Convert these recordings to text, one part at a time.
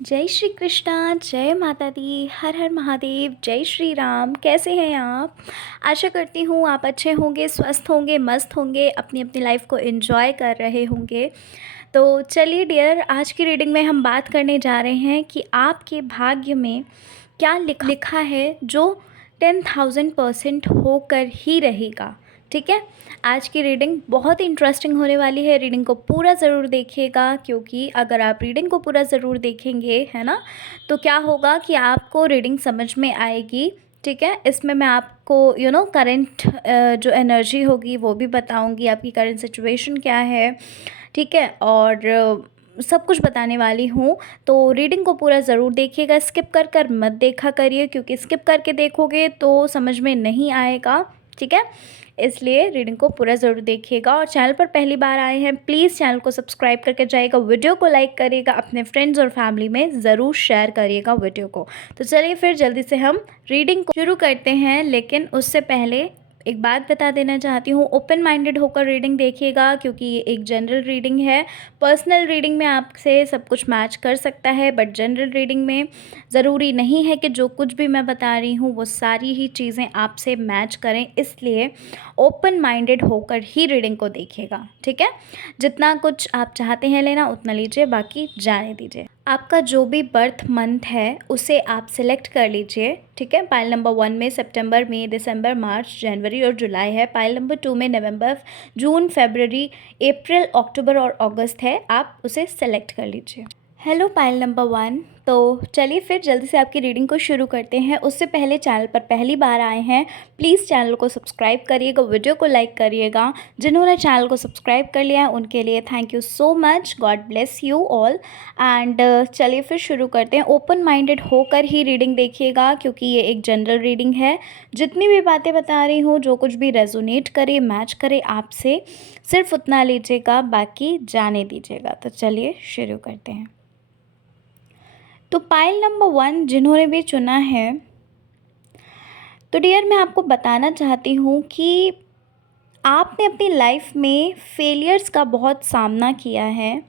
जय श्री कृष्णा, जय माता दी, हर हर महादेव, जय श्री राम। कैसे हैं आप? आशा करती हूँ आप अच्छे होंगे, स्वस्थ होंगे, मस्त होंगे, अपनी अपनी लाइफ को एंजॉय कर रहे होंगे। तो चलिए डियर, आज की रीडिंग में हम बात करने जा रहे हैं कि आपके भाग्य में क्या लिखा है जो 10,000% होकर ही रहेगा। ठीक है, आज की रीडिंग बहुत इंटरेस्टिंग होने वाली है। रीडिंग को पूरा ज़रूर देखिएगा, क्योंकि अगर आप रीडिंग को पूरा ज़रूर देखेंगे, है ना, तो क्या होगा कि आपको रीडिंग समझ में आएगी। ठीक है, इसमें मैं आपको करंट जो एनर्जी होगी वो भी बताऊंगी, आपकी करंट सिचुएशन क्या है। ठीक है, और सब कुछ बताने वाली हूँ। तो रीडिंग को पूरा ज़रूर देखिएगा, स्किप कर कर मत देखा करिए, क्योंकि स्किप करके देखोगे तो समझ में नहीं आएगा। ठीक है, इसलिए रीडिंग को पूरा ज़रूर देखिएगा। और चैनल पर पहली बार आए हैं, प्लीज़ चैनल को सब्सक्राइब करके जाइएगा, वीडियो को लाइक करिएगा, अपने फ्रेंड्स और फैमिली में ज़रूर शेयर करिएगा वीडियो को। तो चलिए फिर जल्दी से हम रीडिंग को शुरू करते हैं। लेकिन उससे पहले एक बात बता देना चाहती हूँ, ओपन माइंडेड होकर रीडिंग देखिएगा, क्योंकि ये एक जनरल रीडिंग है। पर्सनल रीडिंग में आपसे सब कुछ मैच कर सकता है, बट जनरल रीडिंग में ज़रूरी नहीं है कि जो कुछ भी मैं बता रही हूँ वो सारी ही चीज़ें आपसे मैच करें। इसलिए ओपन माइंडेड होकर ही रीडिंग को देखिएगा। ठीक है, जितना कुछ आप चाहते हैं लेना उतना लीजिए, बाकी जाने दीजिए। आपका जो भी बर्थ मंथ है उसे आप सिलेक्ट कर लीजिए। ठीक है, पाइल नंबर 1 में सितंबर, मई, दिसंबर, मार्च, जनवरी और जुलाई है। पाइल नंबर 2 में नवंबर, जून, फरवरी, अप्रैल, अक्टूबर और अगस्त है। आप उसे सेलेक्ट कर लीजिए। Hello pile number 1। तो चलिए फिर जल्दी से आपकी रीडिंग को शुरू करते हैं। उससे पहले चैनल पर पहली बार आए हैं, प्लीज़ चैनल को सब्सक्राइब करिएगा, वीडियो को लाइक करिएगा। जिन्होंने चैनल को सब्सक्राइब कर लिया है उनके लिए thank you so much, God bless you all. And चलिए फिर शुरू करते हैं। ओपन माइंडेड होकर ही रीडिंग देखिएगा, क्योंकि ये एक जनरल रीडिंग है। जितनी भी बातें बता रही हूँ, जो कुछ भी रेजोनेट करे, मैच करे आपसे, सिर्फ उतना लीजिएगा, बाकी जाने दीजिएगा। तो चलिए शुरू करते हैं। तो पाइल नंबर 1 जिन्होंने भी चुना है, तो डियर मैं आपको बताना चाहती हूँ कि आपने अपनी लाइफ में फेलियर्स का बहुत सामना किया है।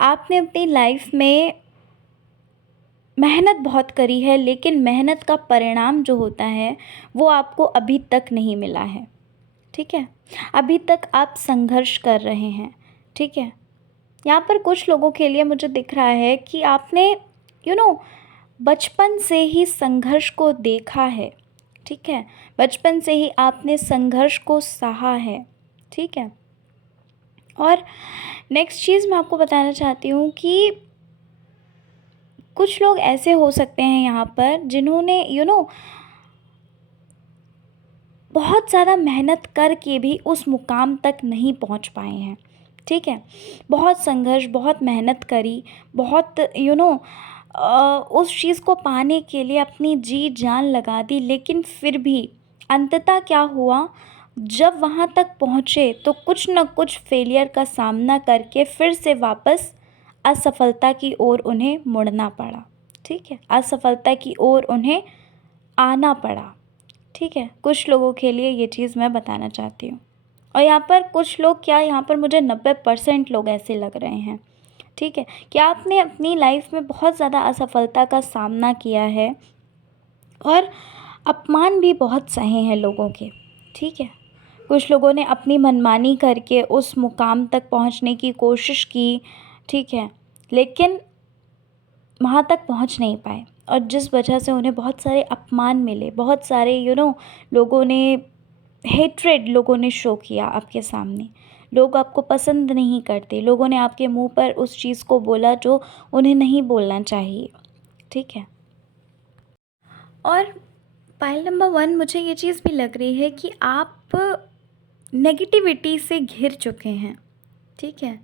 आपने अपनी लाइफ में मेहनत बहुत करी है, लेकिन मेहनत का परिणाम जो होता है वो आपको अभी तक नहीं मिला है। ठीक है, अभी तक आप संघर्ष कर रहे हैं। ठीक है, यहाँ पर कुछ लोगों के लिए मुझे दिख रहा है कि आपने बचपन से ही संघर्ष को देखा है। ठीक है, बचपन से ही आपने संघर्ष को सहा है। ठीक है, और नेक्स्ट चीज़ मैं आपको बताना चाहती हूँ कि कुछ लोग ऐसे हो सकते हैं यहाँ पर जिन्होंने बहुत ज़्यादा मेहनत करके भी उस मुकाम तक नहीं पहुँच पाए हैं। ठीक है, बहुत संघर्ष, बहुत मेहनत करी, बहुत उस चीज़ को पाने के लिए अपनी जी जान लगा दी, लेकिन फिर भी अंततः क्या हुआ, जब वहाँ तक पहुँचे तो कुछ न कुछ फेलियर का सामना करके फिर से वापस असफलता की ओर उन्हें मुड़ना पड़ा। ठीक है, असफलता की ओर उन्हें आना पड़ा। ठीक है, कुछ लोगों के लिए ये चीज़ मैं बताना चाहती हूँ। और यहाँ पर कुछ लोग, क्या यहाँ पर मुझे 90% लोग ऐसे लग रहे हैं। ठीक है, कि आपने अपनी लाइफ में बहुत ज़्यादा असफलता का सामना किया है और अपमान भी बहुत सहे हैं लोगों के। ठीक है, कुछ लोगों ने अपनी मनमानी करके उस मुकाम तक पहुंचने की कोशिश की। ठीक है, लेकिन वहाँ तक पहुँच नहीं पाए, और जिस वजह से उन्हें बहुत सारे अपमान मिले, बहुत सारे लोगों ने हेट्रेड लोगों ने शो किया आपके सामने। लोग आपको पसंद नहीं करते, लोगों ने आपके मुंह पर उस चीज़ को बोला जो उन्हें नहीं बोलना चाहिए। ठीक है, और पाइल नंबर 1 मुझे ये चीज़ भी लग रही है कि आप नेगेटिविटी से घिर चुके हैं। ठीक है,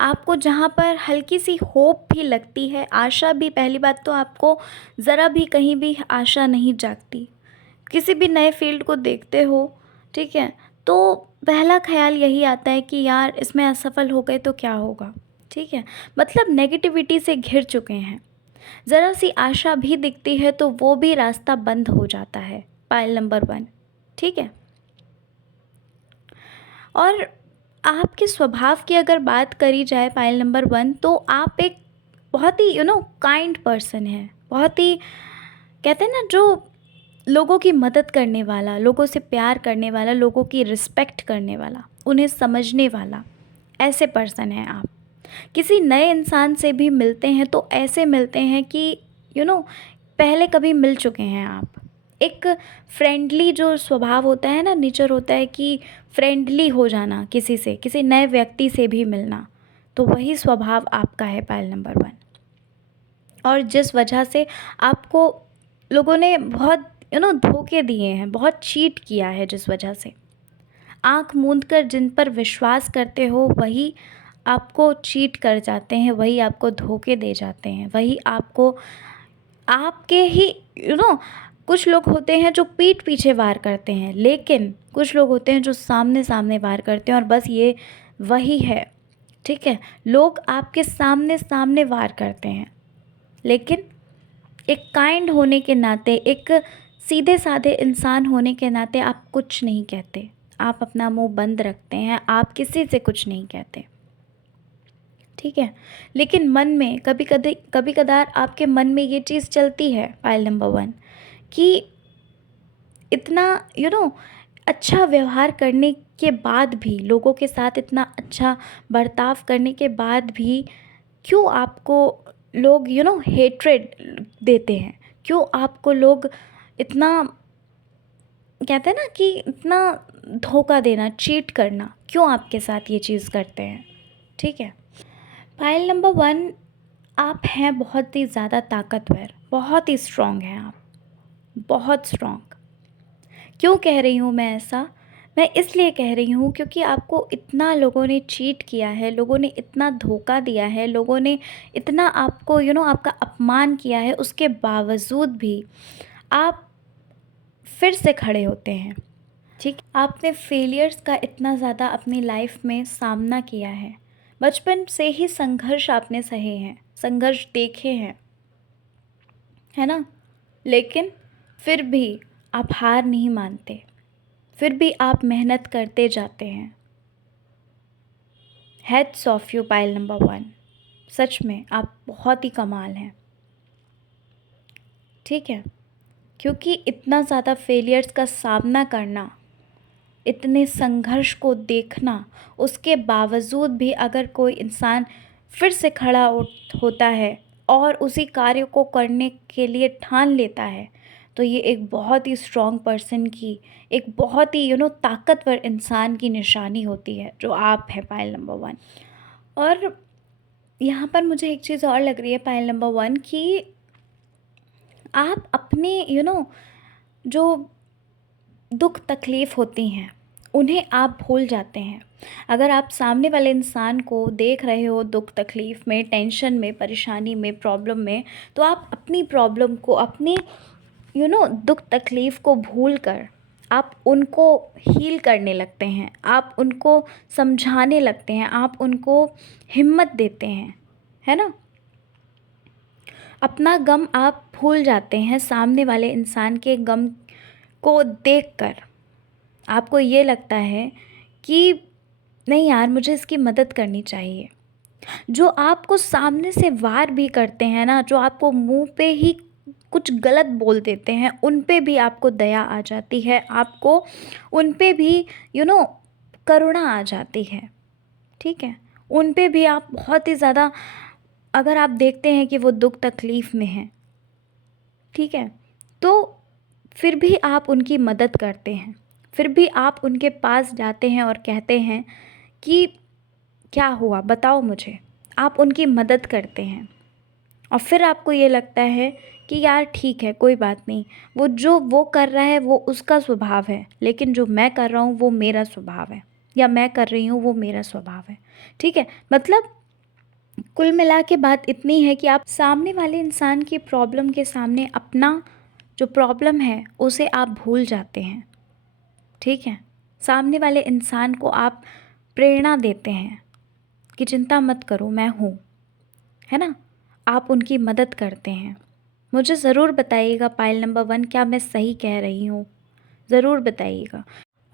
आपको जहाँ पर हल्की सी होप भी लगती है, आशा भी, पहली बात तो आपको ज़रा भी कहीं भी आशा नहीं जागती। किसी भी नए फील्ड को देखते हो, ठीक है, तो पहला ख्याल यही आता है कि यार इसमें असफल हो गए तो क्या होगा। ठीक है, मतलब नेगेटिविटी से घिर चुके हैं। ज़रा सी आशा भी दिखती है तो वो भी रास्ता बंद हो जाता है। Pile number 1। ठीक है, और आपके स्वभाव की अगर बात करी जाए पाइल नंबर 1, तो आप एक बहुत ही काइंड पर्सन है, बहुत ही कहते हैं ना जो लोगों की मदद करने वाला, लोगों से प्यार करने वाला, लोगों की रिस्पेक्ट करने वाला, उन्हें समझने वाला, ऐसे पर्सन हैं आप। किसी नए इंसान से भी मिलते हैं तो ऐसे मिलते हैं कि पहले कभी मिल चुके हैं आप। एक फ्रेंडली जो स्वभाव होता है ना, नेचर होता है कि फ्रेंडली हो जाना किसी से, किसी नए व्यक्ति से भी मिलना, तो वही स्वभाव आपका है पायल नंबर 1। और जिस वजह से आपको लोगों ने बहुत धोखे दिए हैं, बहुत चीट किया है, जिस वजह से आँख मूंद कर जिन पर विश्वास करते हो वही आपको चीट कर जाते हैं, वही आपको धोखे दे जाते हैं, वही आपको आपके ही कुछ लोग होते हैं जो पीठ पीछे वार करते हैं, लेकिन कुछ लोग होते हैं जो सामने सामने वार करते हैं, और बस ये वही है। ठीक है, लोग आपके सामने सामने वार करते हैं, लेकिन एक काइंड होने के नाते, एक सीधे साधे इंसान होने के नाते आप कुछ नहीं कहते, आप अपना मुंह बंद रखते हैं, आप किसी से कुछ नहीं कहते। ठीक है, लेकिन मन में कभी कदार आपके मन में ये चीज़ चलती है पायल नंबर 1 कि इतना अच्छा व्यवहार करने के बाद भी, लोगों के साथ इतना अच्छा बर्ताव करने के बाद भी क्यों आपको लोग हेट्रेड देते हैं, क्यों आपको लोग इतना कहते हैं ना कि इतना धोखा देना, चीट करना, क्यों आपके साथ ये चीज़ करते हैं। ठीक है, फाइल नंबर 1, आप हैं बहुत ही ज़्यादा ताकतवर, बहुत ही स्ट्रॉन्ग हैं आप, बहुत स्ट्रॉन्ग। क्यों कह रही हूँ मैं ऐसा? मैं इसलिए कह रही हूँ क्योंकि आपको इतना लोगों ने चीट किया है, लोगों ने इतना धोखा दिया है, लोगों ने इतना आपको आपका अपमान किया है, उसके बावजूद भी आप फिर से खड़े होते हैं। ठीक, आपने फेलियर्स का इतना ज़्यादा अपनी लाइफ में सामना किया है, बचपन से ही संघर्ष आपने सहे हैं, संघर्ष देखे हैं, है ना, लेकिन फिर भी आप हार नहीं मानते, फिर भी आप मेहनत करते जाते हैं। Hats off you pile number 1, सच में आप बहुत ही कमाल हैं। ठीक है, क्योंकि इतना ज़्यादा फेलियर्स का सामना करना, इतने संघर्ष को देखना, उसके बावजूद भी अगर कोई इंसान फिर से खड़ा होता है और उसी कार्य को करने के लिए ठान लेता है, तो ये एक बहुत ही स्ट्रॉन्ग पर्सन की, एक बहुत ही ताकतवर इंसान की निशानी होती है, जो आप हैं पायल नंबर 1। और यहाँ पर मुझे एक चीज़ और लग रही है पायल नंबर 1 कि आप अपने जो दुख तकलीफ़ होती हैं उन्हें आप भूल जाते हैं। अगर आप सामने वाले इंसान को देख रहे हो दुख तकलीफ़ में, टेंशन में, परेशानी में, प्रॉब्लम में, तो आप अपनी प्रॉब्लम को, अपनी दुख तकलीफ़ को भूल कर आप उनको हील करने लगते हैं, आप उनको समझाने लगते हैं, आप उनको हिम्मत देते हैं, है ना। अपना गम आप भूल जाते हैं सामने वाले इंसान के गम को देखकर। आपको ये लगता है कि नहीं यार, मुझे इसकी मदद करनी चाहिए। जो आपको सामने से वार भी करते हैं ना, जो आपको मुंह पे ही कुछ गलत बोल देते हैं, उन पे भी आपको दया आ जाती है, आपको उन पे भी करुणा आ जाती है। ठीक है, उन पे भी आप बहुत ही ज़्यादा, अगर आप देखते हैं कि वो दुख तकलीफ़ में हैं, ठीक है, तो फिर भी आप उनकी मदद करते हैं, फिर भी आप उनके पास जाते हैं और कहते हैं कि क्या हुआ बताओ मुझे। आप उनकी मदद करते हैं और फिर आपको ये लगता है कि यार ठीक है, कोई बात नहीं, वो जो वो कर रहा है वो उसका स्वभाव है, लेकिन जो मैं कर रहा हूँ वो मेरा स्वभाव है, या मैं कर रही हूँ वो मेरा स्वभाव है। ठीक है, मतलब कुल मिला के बात इतनी है कि आप सामने वाले इंसान की प्रॉब्लम के सामने अपना जो प्रॉब्लम है उसे आप भूल जाते हैं। ठीक है, सामने वाले इंसान को आप प्रेरणा देते हैं कि चिंता मत करो, मैं हूँ, है ना। आप उनकी मदद करते हैं। मुझे ज़रूर बताइएगा पाइल नंबर 1, क्या मैं सही कह रही हूँ? ज़रूर बताइएगा।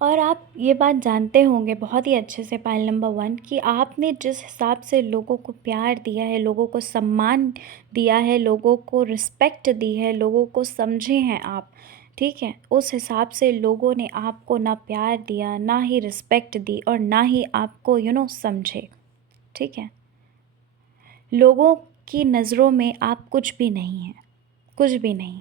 और आप ये बात जानते होंगे बहुत ही अच्छे से पाइल नंबर 1 कि आपने जिस हिसाब से लोगों को प्यार दिया है, लोगों को सम्मान दिया है, लोगों को रिस्पेक्ट दी है, लोगों को समझे हैं आप, ठीक है? उस हिसाब से लोगों ने आपको ना प्यार दिया, ना ही रिस्पेक्ट दी और ना ही आपको समझे, ठीक है? लोगों की नज़रों में आप कुछ भी नहीं हैं, कुछ भी नहीं।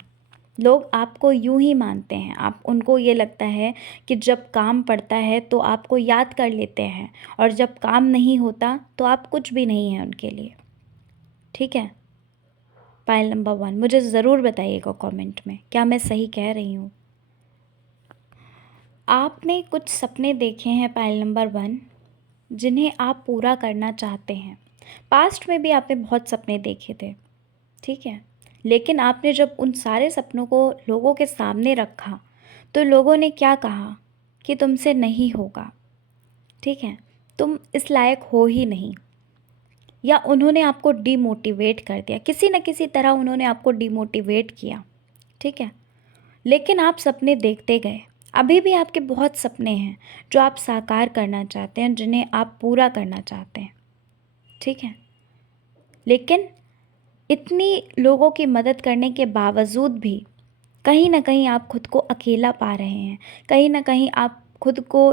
लोग आपको यूं ही मानते हैं, आप उनको ये लगता है कि जब काम पड़ता है तो आपको याद कर लेते हैं और जब काम नहीं होता तो आप कुछ भी नहीं हैं उनके लिए, ठीक है? पाइल नंबर 1 मुझे ज़रूर बताइएगा कमेंट में, क्या मैं सही कह रही हूँ? आपने कुछ सपने देखे हैं पाइल नंबर 1 जिन्हें आप पूरा करना चाहते हैं। पास्ट में भी आपने बहुत सपने देखे थे, ठीक है? लेकिन आपने जब उन सारे सपनों को लोगों के सामने रखा तो लोगों ने क्या कहा कि तुमसे नहीं होगा, ठीक है? तुम इस लायक हो ही नहीं, या उन्होंने आपको डिमोटिवेट कर दिया, किसी न किसी तरह उन्होंने आपको डिमोटिवेट किया, ठीक है? लेकिन आप सपने देखते गए। अभी भी आपके बहुत सपने हैं जो आप साकार करना चाहते हैं, जिन्हें आप पूरा करना चाहते हैं, ठीक है? लेकिन इतनी लोगों की मदद करने के बावजूद भी कहीं न कहीं आप खुद को अकेला पा रहे हैं। कहीं न कहीं आप खुद को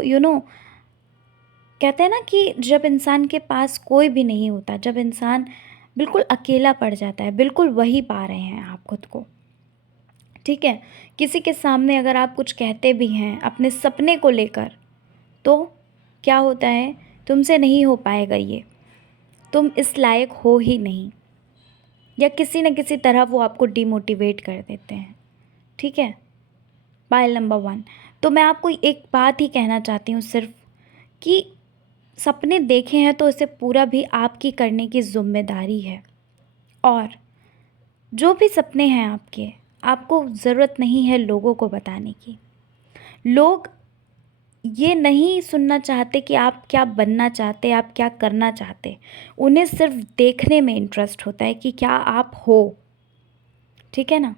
कहते हैं ना कि जब इंसान के पास कोई भी नहीं होता, जब इंसान बिल्कुल अकेला पड़ जाता है, बिल्कुल वही पा रहे हैं आप खुद को, ठीक है? किसी के सामने अगर आप कुछ कहते भी हैं अपने सपने को लेकर, तो क्या होता है, तुमसे नहीं हो पाएगा ये, तुम इस लायक हो ही नहीं, या किसी न किसी तरह वो आपको डिमोटिवेट कर देते हैं, ठीक है? पाइल नंबर 1 तो मैं आपको एक बात ही कहना चाहती हूँ सिर्फ, कि सपने देखे हैं तो इसे पूरा भी आपकी करने की ज़िम्मेदारी है। और जो भी सपने हैं आपके, आपको ज़रूरत नहीं है लोगों को बताने की। लोग ये नहीं सुनना चाहते कि आप क्या बनना चाहते, आप क्या करना चाहते। उन्हें सिर्फ देखने में इंटरेस्ट होता है कि क्या आप हो, ठीक है ना?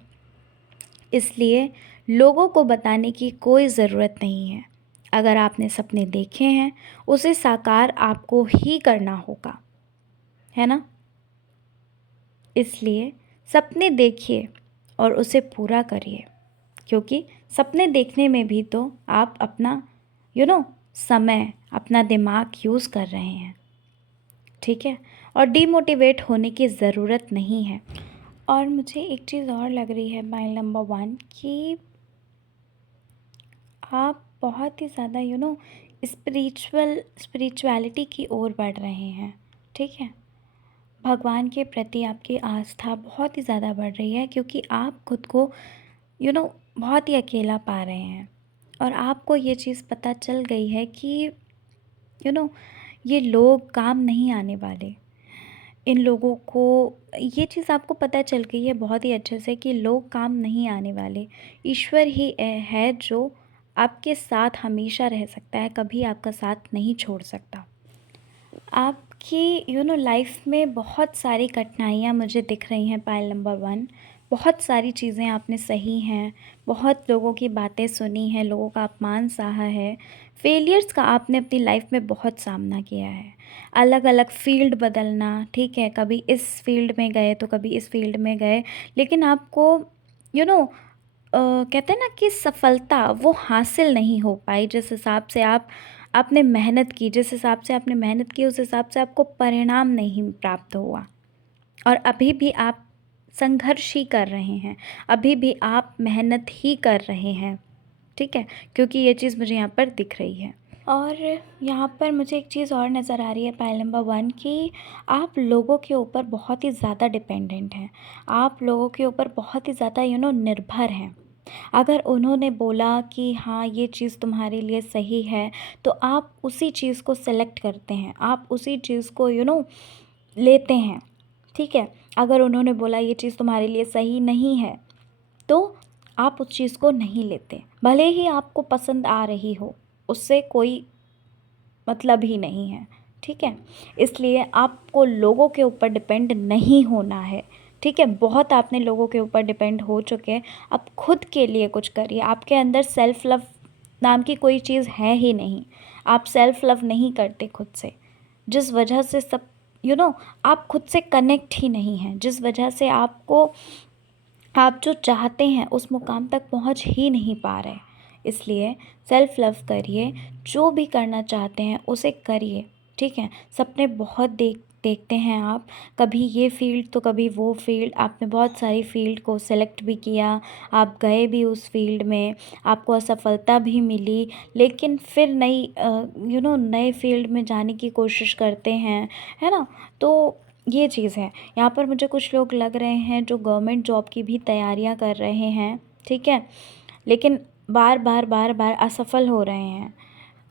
इसलिए लोगों को बताने की कोई ज़रूरत नहीं है। अगर आपने सपने देखे हैं, उसे साकार आपको ही करना होगा, है ना? इसलिए सपने देखिए और उसे पूरा करिए, क्योंकि सपने देखने में भी तो आप अपना समय, अपना दिमाग यूज़ कर रहे हैं, ठीक है? और डीमोटिवेट होने की ज़रूरत नहीं है। और मुझे एक चीज़ और लग रही है पाइल नंबर 1 कि आप बहुत ही ज़्यादा स्पिरिचुअलिटी की ओर बढ़ रहे हैं, ठीक है? भगवान के प्रति आपकी आस्था बहुत ही ज़्यादा बढ़ रही है, क्योंकि आप खुद को बहुत ही अकेला पा रहे हैं और आपको ये चीज़ पता चल गई है कि यू नो ये लोग काम नहीं आने वाले। इन लोगों को ये चीज़ आपको पता चल गई है बहुत ही अच्छे से कि लोग काम नहीं आने वाले। ईश्वर ही है जो आपके साथ हमेशा रह सकता है, कभी आपका साथ नहीं छोड़ सकता। आपकी लाइफ में बहुत सारी कठिनाइयाँ मुझे दिख रही हैं पाइल नंबर 1। बहुत सारी चीज़ें आपने सही हैं, बहुत लोगों की बातें सुनी हैं, लोगों का अपमान सहा है, फेलियर्स का आपने अपनी लाइफ में बहुत सामना किया है। अलग अलग फ़ील्ड बदलना, ठीक है, कभी इस फील्ड में गए तो कभी इस फील्ड में गए, लेकिन आपको यू नो कहते हैं ना कि सफलता वो हासिल नहीं हो पाई जिस हिसाब से आपने मेहनत की, जिस हिसाब से आपने मेहनत की उस हिसाब से आपको परिणाम नहीं प्राप्त हुआ। और अभी भी आप संघर्ष ही कर रहे हैं, अभी भी आप मेहनत ही कर रहे हैं, ठीक है? क्योंकि ये चीज़ मुझे यहाँ पर दिख रही है। और यहाँ पर मुझे एक चीज़ और नज़र आ रही है पाइल नंबर 1 कि आप लोगों के ऊपर बहुत ही ज़्यादा डिपेंडेंट हैं। आप लोगों के ऊपर बहुत ही ज़्यादा निर्भर हैं। अगर उन्होंने बोला कि हाँ ये चीज़ तुम्हारे लिए सही है, तो आप उसी चीज़ को सेलेक्ट करते हैं, आप उसी चीज़ को लेते हैं, ठीक है? अगर उन्होंने बोला ये चीज़ तुम्हारे लिए सही नहीं है, तो आप उस चीज़ को नहीं लेते, भले ही आपको पसंद आ रही हो, उससे कोई मतलब ही नहीं है, ठीक है? इसलिए आपको लोगों के ऊपर डिपेंड नहीं होना है, ठीक है? बहुत आपने लोगों के ऊपर डिपेंड हो चुके हैं, अब खुद के लिए कुछ करिए। आपके अंदर सेल्फ़ लव नाम की कोई चीज़ है ही नहीं। आप सेल्फ़ लव नहीं करते खुद से, जिस वजह से सब आप खुद से कनेक्ट ही नहीं हैं, जिस वजह से आप जो चाहते हैं उस मुकाम तक पहुंच ही नहीं पा रहे। इसलिए सेल्फ़ लव करिए, जो भी करना चाहते हैं उसे करिए, ठीक है। सपने बहुत देखते हैं आप, कभी ये फ़ील्ड तो कभी वो फ़ील्ड, आपने बहुत सारी फ़ील्ड को सेलेक्ट भी किया, आप गए भी उस फ़ील्ड में, आपको असफलता भी मिली, लेकिन फिर नए फ़ील्ड में जाने की कोशिश करते हैं, है ना। तो ये चीज़ है। यहाँ पर मुझे कुछ लोग लग रहे हैं जो गवर्नमेंट जॉब की भी तैयारियाँ कर रहे हैं, ठीक है, लेकिन बार बार असफल हो रहे हैं।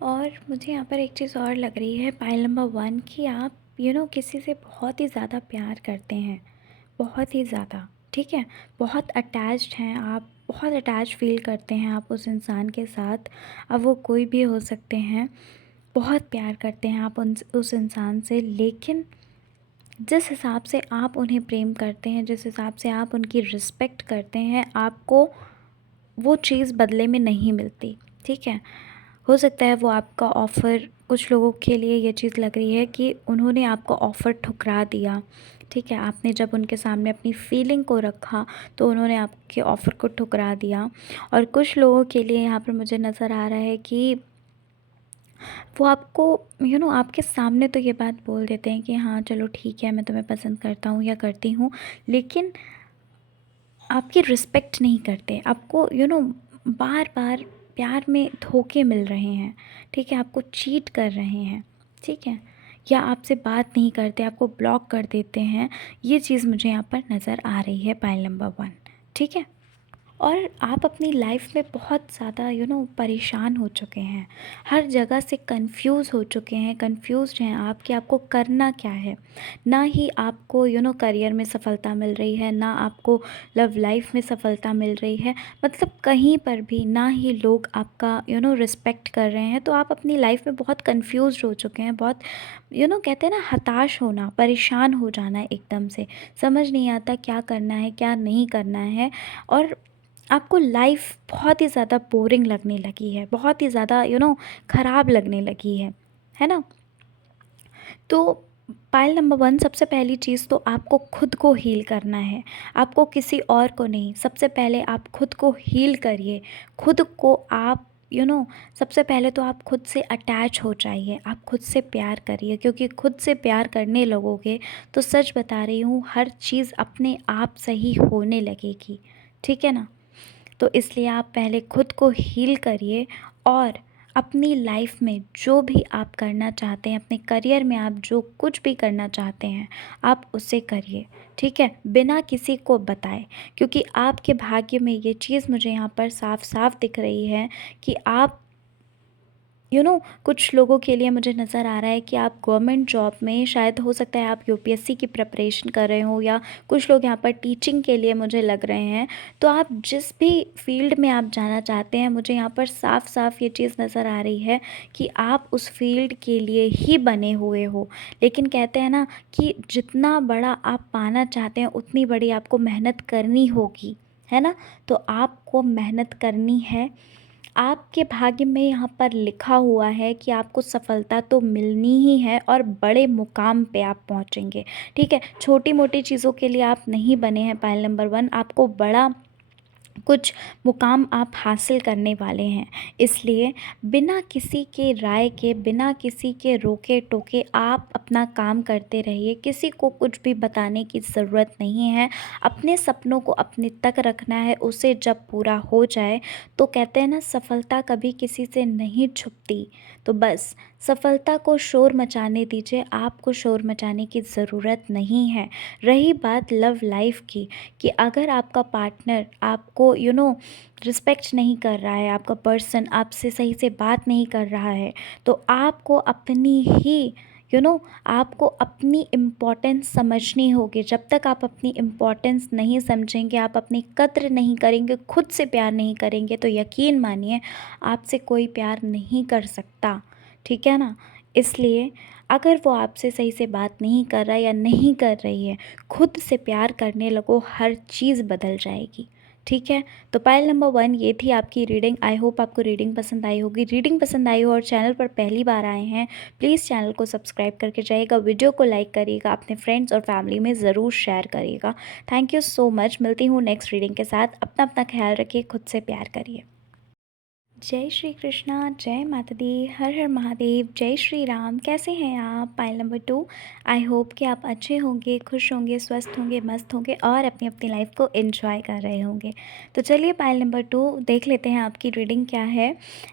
और मुझे यहाँ पर एक चीज़ और लग रही है, पाइल नंबर 1, कि आप किसी से बहुत ही ज़्यादा प्यार करते हैं, बहुत ही ज़्यादा, ठीक है। बहुत अटैच्ड हैं आप, बहुत अटैच फ़ील करते हैं आप उस इंसान के साथ। अब वो कोई भी हो सकते हैं, बहुत प्यार करते हैं आप उस इंसान से, लेकिन जिस हिसाब से आप उन्हें प्रेम करते हैं, जिस हिसाब से आप उनकी रिस्पेक्ट करते हैं, आपको वो चीज़ बदले में नहीं मिलती, ठीक है। हो सकता है वो आपका ऑफ़र, कुछ लोगों के लिए ये चीज़ लग रही है कि उन्होंने आपका ऑफ़र ठुकरा दिया, ठीक है। आपने जब उनके सामने अपनी फीलिंग को रखा तो उन्होंने आपके ऑफ़र को ठुकरा दिया। और कुछ लोगों के लिए यहाँ पर मुझे नज़र आ रहा है कि वो आपको आपके सामने तो ये बात बोल देते हैं कि हाँ चलो ठीक है, मैं तुम्हें पसंद करता हूँ या करती हूँ, लेकिन आपकी रिस्पेक्ट नहीं करते। आपको बार बार प्यार में धोखे मिल रहे हैं, ठीक है, आपको चीट कर रहे हैं, ठीक है, या आपसे बात नहीं करते, आपको ब्लॉक कर देते हैं। ये चीज़ मुझे यहाँ पर नज़र आ रही है, पाइल नंबर 1, ठीक है। और आप अपनी लाइफ में बहुत ज़्यादा परेशान हो चुके हैं, हर जगह से कंफ्यूज हो चुके हैं, कंफ्यूज्ड हैं आप कि आपको करना क्या है। ना ही आपको करियर में सफलता मिल रही है, ना आपको लव लाइफ में सफलता मिल रही है, मतलब कहीं पर भी ना ही लोग आपका रिस्पेक्ट कर रहे हैं। तो आप अपनी लाइफ में बहुत कंफ्यूज हो चुके हैं, बहुत कहते हैं ना, हताश होना, परेशान हो जाना, एकदम से समझ नहीं आता क्या करना है क्या नहीं करना है। और आपको लाइफ बहुत ही ज़्यादा बोरिंग लगने लगी है, बहुत ही ज़्यादा ख़राब लगने लगी है ना। तो पाइल नंबर 1, सबसे पहली चीज़ तो आपको खुद को हील करना है, आपको किसी और को नहीं। सबसे पहले आप खुद को हील करिए, खुद को आप सबसे पहले तो आप खुद से अटैच हो जाइए, आप खुद से प्यार करिए, क्योंकि खुद से प्यार करने लगोगे तो सच बता रही हूँ, हर चीज़ अपने आप सही होने लगेगी, ठीक है ना। तो इसलिए आप पहले खुद को हील करिए, और अपनी लाइफ में जो भी आप करना चाहते हैं, अपने करियर में आप जो कुछ भी करना चाहते हैं, आप उसे करिए, ठीक है, बिना किसी को बताए। क्योंकि आपके भाग्य में ये चीज़ मुझे यहाँ पर साफ साफ दिख रही है कि आप कुछ लोगों के लिए मुझे नज़र आ रहा है कि आप गवर्नमेंट जॉब में, शायद हो सकता है आप यूपीएससी की प्रिपरेशन कर रहे हो, या कुछ लोग यहाँ पर टीचिंग के लिए मुझे लग रहे हैं। तो आप जिस भी फील्ड में आप जाना चाहते हैं, मुझे यहाँ पर साफ साफ ये चीज़ नज़र आ रही है कि आप उस फील्ड के लिए ही बने हुए हो। लेकिन कहते हैं ना कि जितना बड़ा आप पाना चाहते हैं उतनी बड़ी आपको मेहनत करनी होगी, है ना। तो आपको मेहनत करनी है। आपके भाग्य में यहाँ पर लिखा हुआ है कि आपको सफलता तो मिलनी ही है, और बड़े मुकाम पे आप पहुँचेंगे, ठीक है। छोटी मोटी चीज़ों के लिए आप नहीं बने हैं पाइल नंबर 1, आपको बड़ा कुछ मुकाम आप हासिल करने वाले हैं। इसलिए बिना किसी के राय के, बिना किसी के रोके टोके आप अपना काम करते रहिए, किसी को कुछ भी बताने की ज़रूरत नहीं है। अपने सपनों को अपने तक रखना है, उसे जब पूरा हो जाए तो कहते हैं ना, सफलता कभी किसी से नहीं छुपती। तो बस सफलता को शोर मचाने दीजिए, आपको शोर मचाने की ज़रूरत नहीं है। रही बात लव लाइफ की, कि अगर आपका पार्टनर आपको रिस्पेक्ट नहीं कर रहा है, आपका पर्सन आपसे सही से बात नहीं कर रहा है, तो आपको अपनी ही आपको अपनी इम्पोर्टेंस समझनी होगी। जब तक आप अपनी इम्पोर्टेंस नहीं समझेंगे, आप अपनी कद्र नहीं करेंगे, खुद से प्यार नहीं करेंगे, तो यकीन मानिए आपसे कोई प्यार नहीं कर सकता, ठीक है ना। इसलिए अगर वो आपसे सही से बात नहीं कर रहा या नहीं कर रही है, खुद से प्यार करने लगो, हर चीज़ बदल जाएगी, ठीक है। तो पाइल नंबर 1 ये थी आपकी रीडिंग। आई होप आपको रीडिंग पसंद आई होगी। रीडिंग पसंद आई हो और चैनल पर पहली बार आए हैं, प्लीज़ चैनल को सब्सक्राइब करके जाइएगा, वीडियो को लाइक करिएगा, अपने फ्रेंड्स और फैमिली में ज़रूर शेयर करिएगा। Thank you so much. मिलती हूँ नेक्स्ट रीडिंग के साथ। अपना अपना ख्याल रखिए, खुद से प्यार करिए। जय श्री कृष्णा, जय माता दी, हर हर महादेव, जय श्री राम। कैसे हैं आप? Pile number 2। आई होप कि आप अच्छे होंगे, खुश होंगे, स्वस्थ होंगे, मस्त होंगे और अपनी अपनी लाइफ को एंजॉय कर रहे होंगे। तो चलिए पाइल नंबर 2 देख लेते हैं आपकी रीडिंग क्या है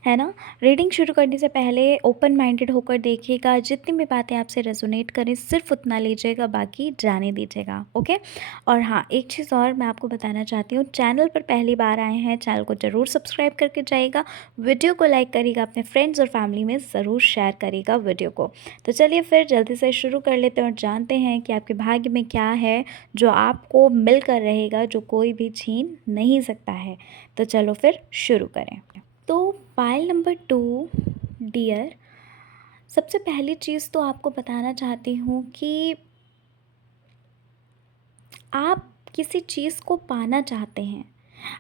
ना। रीडिंग शुरू करने से पहले ओपन माइंडेड होकर देखिएगा, जितनी भी बातें आपसे रेजोनेट करें सिर्फ उतना लीजिएगा, बाकी जाने दीजिएगा। ओके। और हाँ, एक चीज़ और मैं आपको बताना चाहती हूँ, चैनल पर पहली बार आए हैं, चैनल को ज़रूर सब्सक्राइब करके जाइएगा, वीडियो को लाइक करिएगा, अपने फ्रेंड्स और फैमिली में ज़रूर शेयर करिएगा वीडियो को। तो चलिए फिर जल्दी से शुरू कर लेते हैं और जानते हैं कि आपके भाग्य में क्या है जो आपको मिलकर रहेगा, जो कोई भी छीन नहीं सकता है। तो चलो फिर शुरू करें। तो पाइल नंबर 2 डियर, सबसे पहली चीज़ तो आपको बताना चाहती हूँ कि आप किसी चीज़ को पाना चाहते हैं।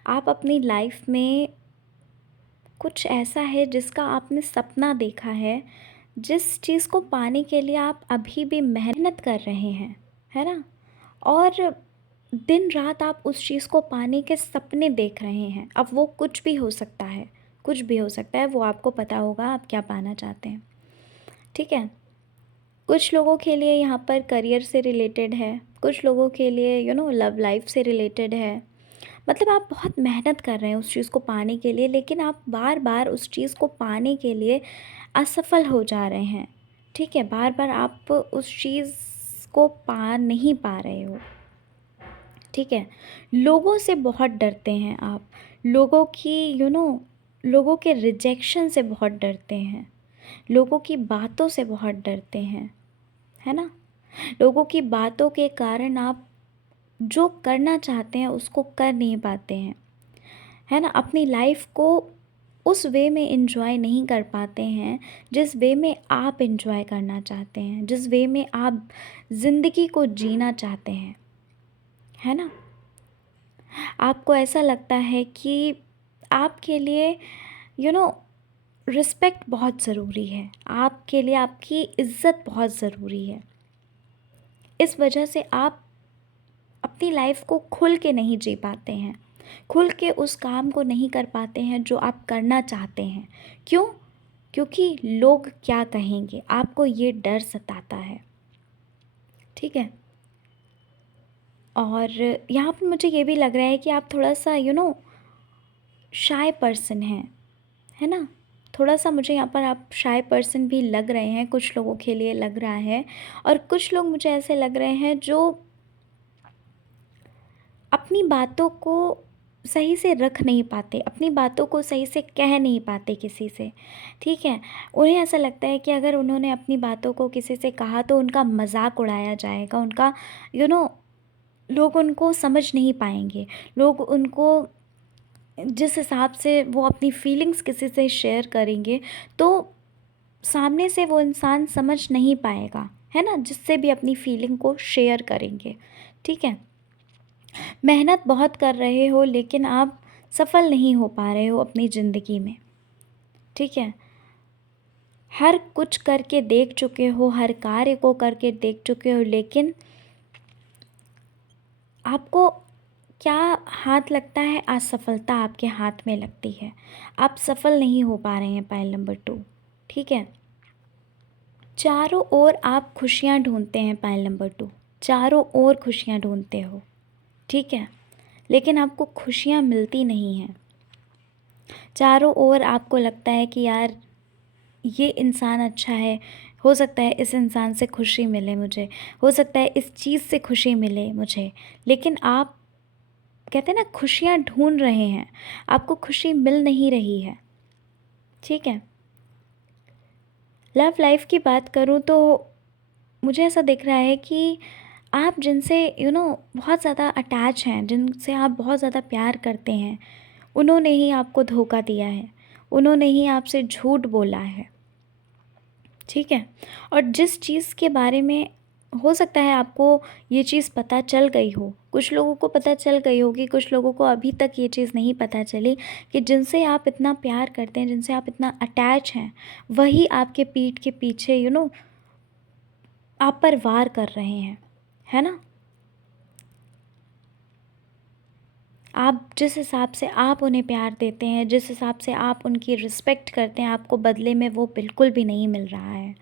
आप अपनी लाइफ में कुछ ऐसा है जिसका आपने सपना देखा है, जिस चीज़ को पाने के लिए आप अभी भी मेहनत कर रहे हैं, है ना। और दिन रात आप उस चीज़ को पाने के सपने देख रहे हैं। अब वो कुछ भी हो सकता है, कुछ भी हो सकता है, वो आपको पता होगा आप क्या पाना चाहते हैं। ठीक है। कुछ लोगों के लिए यहाँ पर करियर से रिलेटेड है, कुछ लोगों के लिए लव लाइफ से रिलेटेड है। मतलब आप बहुत मेहनत कर रहे हैं उस चीज़ को पाने के लिए, लेकिन आप बार बार उस चीज़ को पाने के लिए असफल हो जा रहे हैं। ठीक है, बार बार आप उस चीज़ को पा नहीं पा रहे हो। ठीक है। लोगों से बहुत डरते हैं आप, लोगों की लोगों के रिजेक्शन से बहुत डरते हैं, लोगों की बातों से बहुत डरते हैं, है ना। लोगों की बातों के कारण आप जो करना चाहते हैं उसको कर नहीं पाते हैं, है ना। अपनी लाइफ को उस वे में एंजॉय नहीं कर पाते हैं जिस वे में आप एंजॉय करना चाहते हैं, जिस वे में आप ज़िंदगी को जीना चाहते हैं, है ना। आपको ऐसा लगता है कि आपके लिए रिस्पेक्ट बहुत ज़रूरी है, आपके लिए आपकी इज़्ज़त बहुत ज़रूरी है। इस वजह से आप अपनी लाइफ को खुल के नहीं जी पाते हैं, खुल के उस काम को नहीं कर पाते हैं जो आप करना चाहते हैं। क्यों? क्योंकि लोग क्या कहेंगे, आपको ये डर सताता है। ठीक है। और यहाँ पर मुझे ये भी लग रहा है कि आप थोड़ा सा शाय पर्सन हैं, है ना। थोड़ा सा मुझे यहाँ पर आप शाय पर्सन भी लग रहे हैं, कुछ लोगों के लिए लग रहा है। और कुछ लोग मुझे ऐसे लग रहे हैं जो अपनी बातों को सही से रख नहीं पाते, अपनी बातों को सही से कह नहीं पाते किसी से। ठीक है। उन्हें ऐसा लगता है कि अगर उन्होंने अपनी बातों को किसी से कहा तो उनका मजाक उड़ाया जाएगा, उनका यू नो लोग उनको समझ नहीं पाएंगे, लोग उनको जिस हिसाब से वो अपनी फीलिंग्स किसी से शेयर करेंगे तो सामने से वो इंसान समझ नहीं पाएगा, है ना, जिससे भी अपनी फीलिंग को शेयर करेंगे। ठीक है। मेहनत बहुत कर रहे हो लेकिन आप सफल नहीं हो पा रहे हो अपनी ज़िंदगी में। ठीक है। हर कुछ करके देख चुके हो, हर कार्य को करके देख चुके हो, लेकिन आपको क्या हाथ लगता है, असफलता आपके हाथ में लगती है। आप सफल नहीं हो पा रहे हैं पाइल नंबर 2। ठीक है। चारों ओर आप खुशियाँ ढूंढते हैं पाइल नंबर 2, चारों ओर खुशियाँ ढूंढते हो। ठीक है। लेकिन आपको खुशियाँ मिलती नहीं हैं। चारों ओर आपको लगता है कि यार ये इंसान अच्छा है, हो सकता है इस इंसान से खुशी मिले मुझे, हो सकता है इस चीज़ से खुशी मिले मुझे, लेकिन आप कहते हैं ना खुशियाँ ढूंढ रहे हैं, आपको खुशी मिल नहीं रही है। ठीक है। लव लाइफ की बात करूँ तो मुझे ऐसा दिख रहा है कि आप जिनसे बहुत ज़्यादा अटैच हैं, जिनसे आप बहुत ज़्यादा प्यार करते हैं, उन्होंने ही आपको धोखा दिया है, उन्होंने ही आपसे झूठ बोला है। ठीक है। और जिस चीज़ के बारे में हो सकता है आपको ये चीज़ पता चल गई हो, कुछ लोगों को पता चल गई होगी, कुछ लोगों को अभी तक ये चीज़ नहीं पता चली कि जिनसे आप इतना प्यार करते हैं, जिनसे आप इतना अटैच हैं, वही आपके पीठ के पीछे आप पर वार कर रहे हैं, है ना? आप जिस हिसाब से आप उन्हें प्यार देते हैं, जिस हिसाब से आप उनकी रिस्पेक्ट करते हैं, आपको बदले में वो बिल्कुल भी नहीं मिल रहा है।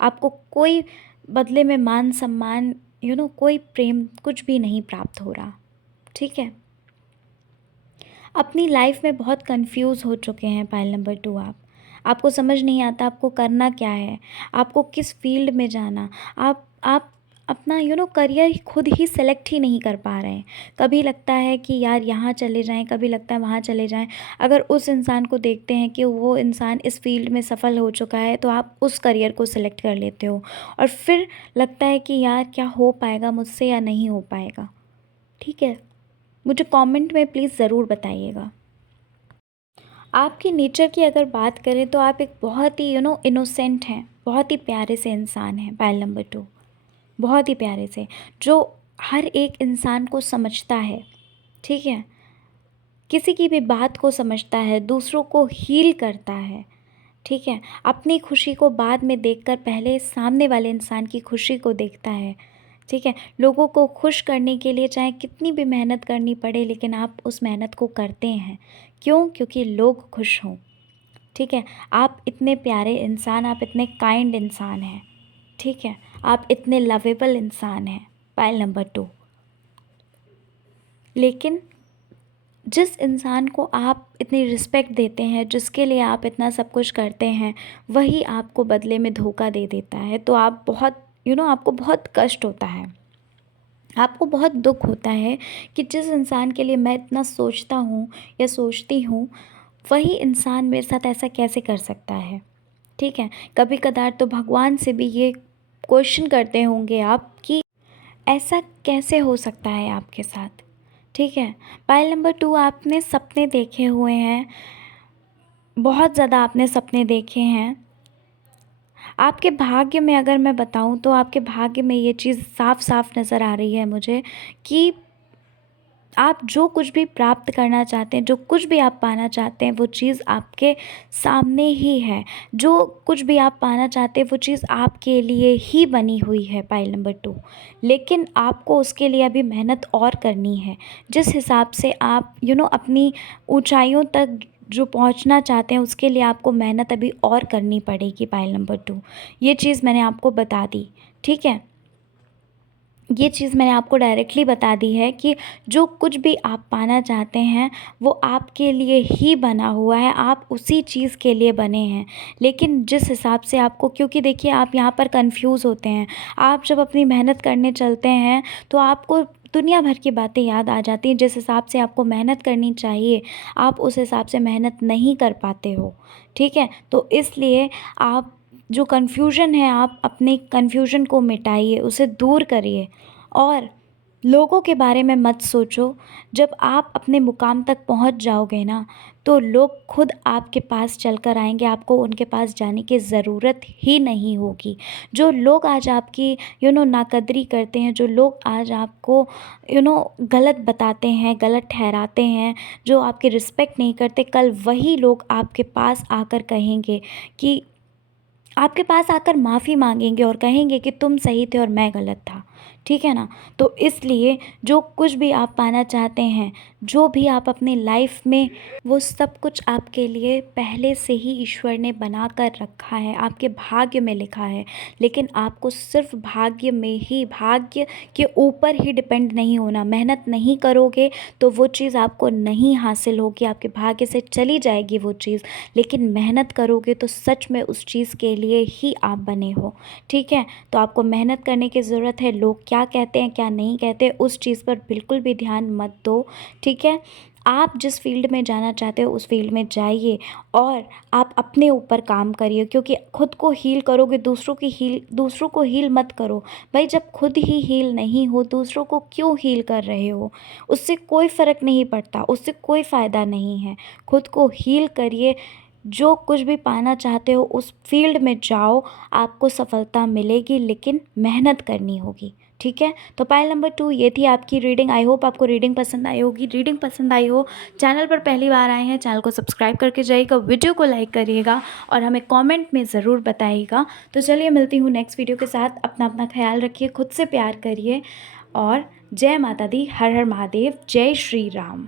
आपको कोई बदले में मान-सम्मान, कोई प्रेम कुछ भी नहीं प्राप्त हो रहा, ठीक है? अपनी लाइफ में बहुत कंफ्यूज हो चुके हैं पाइल नंबर 2 आप। आपको समझ नहीं आता आपको करना क्या है, आपको किस फ़ील्ड में जाना। आप अपना करियर खुद ही सेलेक्ट ही नहीं कर पा रहे हैं। कभी लगता है कि यार यहाँ चले जाएँ, कभी लगता है वहाँ चले जाएँ। अगर उस इंसान को देखते हैं कि वो इंसान इस फ़ील्ड में सफल हो चुका है, तो आप उस करियर को सेलेक्ट कर लेते हो और फिर लगता है कि यार क्या हो पाएगा मुझसे या नहीं हो पाएगा, ठीक है? मुझे कमेंट में प्लीज़ ज़रूर बताइएगा। आपकी नेचर की अगर बात करें तो आप एक बहुत ही इनोसेंट हैं, बहुत ही प्यारे से इंसान हैं पाइल नंबर 2, बहुत ही प्यारे से, जो हर एक इंसान को समझता है, ठीक है? किसी की भी बात को समझता है, दूसरों को हील करता है, ठीक है? अपनी खुशी को बाद में देखकर पहले सामने वाले इंसान की खुशी को देखता है, ठीक है? लोगों को खुश करने के लिए चाहे कितनी भी मेहनत करनी पड़े, लेकिन आप उस मेहनत को करते हैं। क्यों? क्योंकि लोग खुश हों, ठीक है? आप इतने प्यारे इंसान, आप इतने काइंड इंसान हैं, ठीक है? आप इतने लवेबल इंसान हैं, पाइल नंबर 2। लेकिन जिस इंसान को आप इतनी रिस्पेक्ट देते हैं, जिसके लिए आप इतना सब कुछ करते हैं, वही आपको बदले में धोखा दे देता है, तो आप बहुत आपको बहुत कष्ट होता है। आपको बहुत दुःख होता है कि जिस इंसान के लिए मैं इतना सोचता हूँ या सोचती हूँ, वही इंसान मेरे साथ ऐसा कैसे कर सकता है, ठीक है? कभी-कभार तो भगवान से भी ये क्वेश्चन करते होंगे आप कि ऐसा कैसे हो सकता है आपके साथ, ठीक है? पाइल नंबर 2 आपने सपने देखे हुए हैं, बहुत ज़्यादा आपने सपने देखे हैं। आपके भाग्य में अगर मैं बताऊँ तो आपके भाग्य में ये चीज़ साफ-साफ नज़र आ रही है मुझे कि आप जो कुछ भी प्राप्त करना चाहते हैं, जो कुछ भी आप पाना चाहते हैं, वो चीज़ आपके सामने ही है। जो कुछ भी आप पाना चाहते हैं, वो चीज़ आपके लिए ही बनी हुई है पाइल नंबर 2। लेकिन आपको उसके लिए अभी मेहनत और करनी है। जिस हिसाब से आप अपनी ऊँचाइयों तक जो पहुँचना चाहते हैं, उसके लिए आपको मेहनत अभी और करनी पड़ेगी पाइल नंबर 2। ये चीज़ मैंने आपको बता दी, ठीक है? ये चीज़ मैंने आपको डायरेक्टली बता दी है कि जो कुछ भी आप पाना चाहते हैं, वो आपके लिए ही बना हुआ है, आप उसी चीज़ के लिए बने हैं। लेकिन जिस हिसाब से आपको, क्योंकि देखिए आप यहाँ पर कन्फ्यूज़ होते हैं। आप जब अपनी मेहनत करने चलते हैं, तो आपको दुनिया भर की बातें याद आ जाती हैं। जिस हिसाब से आपको मेहनत करनी चाहिए, आप उस हिसाब से मेहनत नहीं कर पाते हो, ठीक है? तो इसलिए आप जो कन्फ्यूज़न है, आप अपने कन्फ्यूज़न को मिटाइए, उसे दूर करिए और लोगों के बारे में मत सोचो। जब आप अपने मुकाम तक पहुंच जाओगे ना, तो लोग खुद आपके पास चल कर आएँगे, आपको उनके पास जाने की ज़रूरत ही नहीं होगी। जो लोग आज आपकी नाकदरी करते हैं, जो लोग आज आपको गलत बताते हैं, गलत ठहराते हैं, जो आपकी रिस्पेक्ट नहीं करते, कल वही लोग आपके पास आकर कहेंगे कि आपके पास आकर माफ़ी माँगेंगे और कहेंगे कि तुम सही थे और मैं गलत था, ठीक है ना? तो इसलिए जो कुछ भी आप पाना चाहते हैं, जो भी आप अपनी लाइफ में, वो सब कुछ आपके लिए पहले से ही ईश्वर ने बना कर रखा है, आपके भाग्य में लिखा है। लेकिन आपको सिर्फ़ भाग्य में ही, भाग्य के ऊपर ही डिपेंड नहीं होना। मेहनत नहीं करोगे तो वो चीज़ आपको नहीं हासिल होगी, आपके भाग्य से चली जाएगी वो चीज़। लेकिन मेहनत करोगे तो सच में उस चीज़ के लिए ही आप बने हो, ठीक है? तो आपको मेहनत करने की ज़रूरत है। लोग क्या कहते हैं, क्या नहीं कहते, उस चीज़ पर बिल्कुल भी ध्यान मत दो, ठीक है? आप जिस फ़ील्ड में जाना चाहते हो, उस फ़ील्ड में जाइए और आप अपने ऊपर काम करिए, क्योंकि खुद को हील करोगे, दूसरों को हील मत करो। भाई जब खुद ही हील नहीं हो, दूसरों को क्यों हील कर रहे हो? उससे कोई फ़र्क नहीं पड़ता, उससे कोई फ़ायदा नहीं है। खुद को हील करिए, जो कुछ भी पाना चाहते हो उस फील्ड में जाओ, आपको सफलता मिलेगी, लेकिन मेहनत करनी होगी। ठीक है, तो पायल नंबर 2 ये थी आपकी रीडिंग। आई होप आपको रीडिंग पसंद आई होगी। रीडिंग पसंद आई हो, चैनल पर पहली बार आए हैं, चैनल को सब्सक्राइब करके जाइएगा, वीडियो को लाइक करिएगा और हमें कमेंट में ज़रूर बताइएगा। तो चलिए मिलती हूँ नेक्स्ट वीडियो के साथ। अपना अपना ख्याल रखिए, खुद से प्यार करिए और जय माता दी, हर हर महादेव, जय श्री राम।